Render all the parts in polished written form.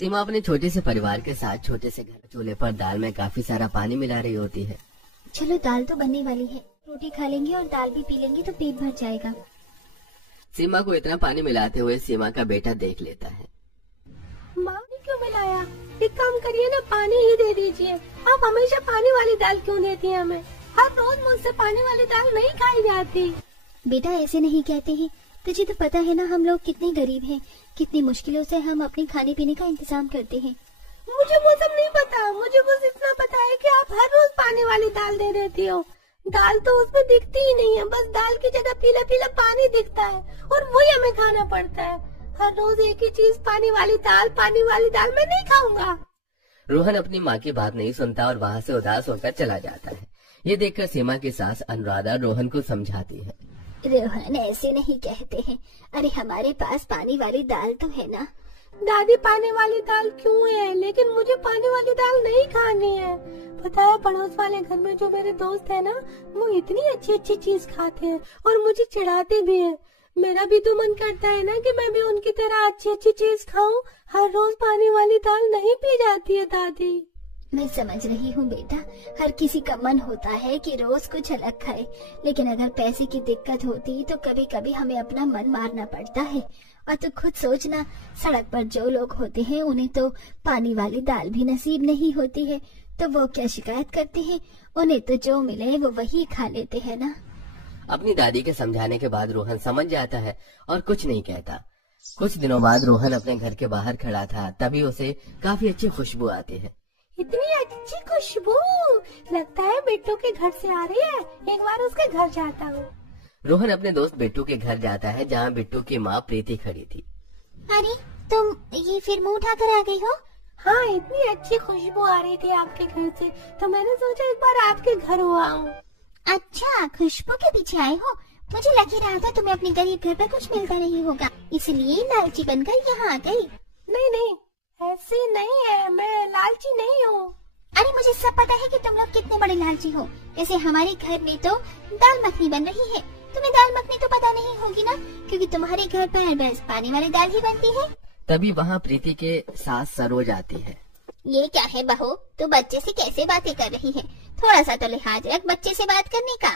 सीमा अपने छोटे से परिवार के साथ छोटे से घर चूल्हे पर दाल में काफी सारा पानी मिला रही होती है। चलो दाल तो बनने वाली है, रोटी खा लेंगे और दाल भी पी लेंगे तो पेट भर जाएगा। सीमा को इतना पानी मिलाते हुए सीमा का बेटा देख लेता है। माँ ने क्यों मिलाया? एक काम करिए ना, पानी ही दे दीजिए। आप हमेशा पानी वाली दाल क्यों देती हैं हमें? हर रोज मुझसे पानी वाली दाल नहीं खाई जाती। बेटा ऐसे नहीं कहते हैं, तुझे तो पता है ना हम लोग कितने गरीब हैं, कितनी मुश्किलों से हम अपने खाने पीने का इंतजाम करते हैं। मुझे वो सब नहीं पता, मुझे बस इतना पता है कि आप हर रोज पानी वाली दाल दे देती हो। दाल तो उसमें दिखती ही नहीं है, बस दाल की जगह पीला पीला पानी दिखता है और वही हमें खाना पड़ता है। हर रोज एक ही चीज, पानी वाली दाल मैं नहीं खाऊंगा। रोहन अपनी माँ की बात नहीं सुनता और वहाँ से उदास होकर चला जाता है। ये देखकर सीमा की सास अनुराधा रोहन को समझाती है। रोहन ऐसे नहीं कहते हैं, अरे हमारे पास पानी वाली दाल तो है ना। दादी पानी वाली दाल क्यों है, लेकिन मुझे पानी वाली दाल नहीं खानी है। पता है पड़ोस वाले घर में जो मेरे दोस्त है ना, वो इतनी अच्छी अच्छी चीज खाते हैं और मुझे चिढ़ाते भी हैं। मेरा भी तो मन करता है ना कि मैं भी उनकी तरह अच्छी अच्छी चीज खाऊं। हर रोज पानी वाली दाल नहीं पी जाती है दादी। मैं समझ रही हूँ बेटा, हर किसी का मन होता है कि रोज कुछ अलग खाए, लेकिन अगर पैसे की दिक्कत होती तो कभी कभी हमें अपना मन मारना पड़ता है। और तो खुद सोचना, सड़क पर जो लोग होते हैं उन्हें तो पानी वाली दाल भी नसीब नहीं होती है, तो वो क्या शिकायत करते हैं? उन्हें तो जो मिले वो वही खा लेते हैं ना। अपनी दादी के समझाने के बाद रोहन समझ जाता है और कुछ नहीं कहता। कुछ दिनों बाद रोहन अपने घर के बाहर खड़ा था, तभी उसे काफी अच्छी खुशबू आती है। इतनी अच्छी खुशबू, लगता है बिट्टू के घर से आ रही है। एक बार उसके घर जाता हूँ। रोहन अपने दोस्त बिट्टू के घर जाता है, जहाँ बिट्टू की माँ प्रीति खड़ी थी। अरे तुम ये फिर मुँह उठाकर आ गई हो? हाँ, इतनी अच्छी खुशबू आ रही थी आपके घर से, तो मैंने सोचा एक बार आपके घर हुआ हूँ। अच्छा, खुशबू के पीछे आए हो? मुझे लग ही रहा था तुम्हें अपने गरीब घर पर कुछ मिलता नहीं होगा, इसलिए लालची बनकर यहाँ आ गई। नहीं नहीं, ऐसी नहीं है, मैं लालची नहीं हूँ। अरे मुझे सब पता है कि तुम लोग कितने बड़े लालची हो। जैसे हमारे घर में तो दाल मखनी बन रही है, तुम्हें दाल मखनी तो पता नहीं होगी ना, क्योंकि तुम्हारे घर पर बस पानी वाली दाल ही बनती है। तभी वहाँ प्रीति के सास सरोज आती है। ये क्या है बहू, तू बच्चे से कैसे बातें कर रही है? थोड़ा सा तो लिहाज रख बच्चे से बात करने का।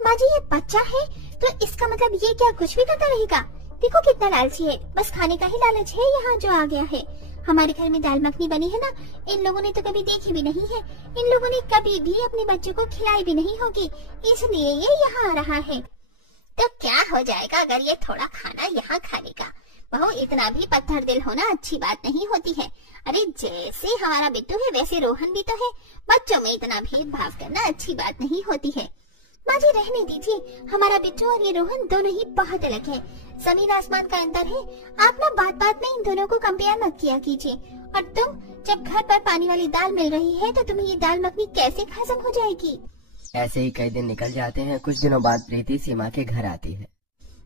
माँ जी, ये बच्चा है तो इसका मतलब ये क्या कुछ भी करता रहेगा? देखो कितना लालची है, बस खाने का ही लालच है यहाँ जो आ गया है। हमारे घर में दाल मखनी बनी है ना, इन लोगों ने तो कभी देखी भी नहीं है, इन लोगों ने कभी भी अपने बच्चों को खिलाई भी नहीं होगी, इसलिए ये यहाँ आ रहा है। तो क्या हो जाएगा अगर ये थोड़ा खाना यहाँ खा लेगा? बहू, इतना भी पत्थर दिल होना अच्छी बात नहीं होती है। अरे जैसे हमारा बिट्टू है वैसे रोहन भी तो है, बच्चों में इतना भेदभाव करना अच्छी बात नहीं होती है। माँ जी रहने दीजिए, हमारा बिट्टू और ये रोहन दोनों ही बहुत अलग है, जमीन आसमान का अंतर है। आप ना बात बात में इन दोनों को कंपेयर मत किया कीजिए। और तुम, जब घर पर पानी वाली दाल मिल रही है तो तुम्हें ये दाल मखनी कैसे हजम हो जाएगी? ऐसे ही कई दिन निकल जाते हैं। कुछ दिनों बाद प्रीति सीमा के घर आती है।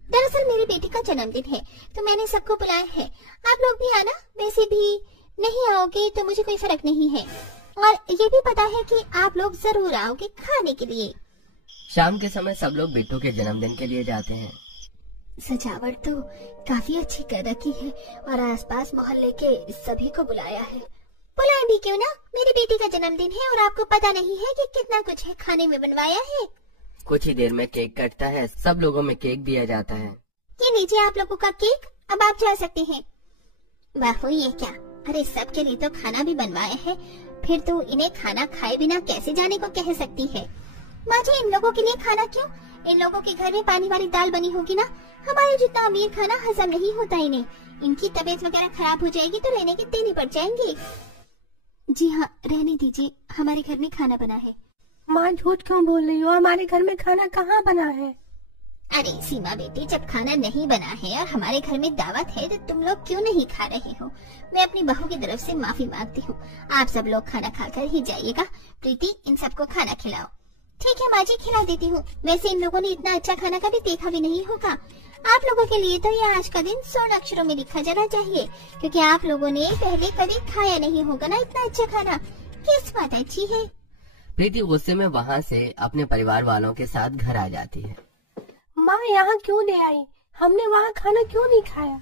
दरअसल मेरी बेटी का जन्मदिन है तो मैंने सबको बुलाया है, आप लोग भी आना। वैसे भी नहीं आओगे तो मुझे कोई फर्क नहीं है, और ये भी पता है कि आप लोग जरूर आओगे खाने के लिए। शाम के समय सब लोग बिट्टू के जन्मदिन के लिए जाते हैं। सजावट तो काफी अच्छी कर रखी है और आसपास मोहल्ले के सभी को बुलाया है। बुलाए भी क्यों ना, मेरी बेटी का जन्मदिन है और आपको पता नहीं है कि कितना कुछ है खाने में बनवाया है। कुछ ही देर में केक कटता है, सब लोगों में केक दिया जाता है। ये लीजिए आप लोगों का केक, अब आप जा सकते हैं। बापू ये क्या, अरे सबके लिए तो खाना भी बनवाया है, फिर तो इन्हें खाना खाए बिना कैसे जाने को कह सकती है? माँ जी, इन लोगों के लिए खाना क्यों? इन लोगों के घर में पानी वाली दाल बनी होगी ना, हमारे जितना अमीर खाना हजम नहीं होता इन्हें। इनकी तबीयत वगैरह खराब हो जाएगी तो रहने के देने पड़ जाएंगे। जी हाँ, रहने दीजिए, हमारे घर में खाना बना है। माँ झूठ क्यों बोल रही हो, हमारे घर में खाना कहाँ बना है? अरे सीमा बेटी, जब खाना नहीं बना है और हमारे घर में दावत है तो तुम लोग क्यों नहीं खा रहे हो? मैं अपनी बहू की तरफ से माफी मांगती हूँ, आप सब लोग खाना खाकर ही जाइएगा। प्रीति, इन सबको खाना खिलाओ। ठीक है माँ जी, खिला देती हूँ। वैसे इन लोगों ने इतना अच्छा खाना कभी देखा भी नहीं होगा। आप लोगों के लिए तो ये आज का दिन स्वर्ण अक्षरों में लिखा जाना चाहिए, क्योंकि आप लोगों ने पहले कभी खाया नहीं होगा ना इतना अच्छा खाना। किस्मत अच्छी है। प्रीति गुस्से में वहाँ से अपने परिवार वालों के साथ घर आ जाती है। माँ यहाँ क्यों ले आई? हमने वहाँ खाना क्यों नहीं खाया?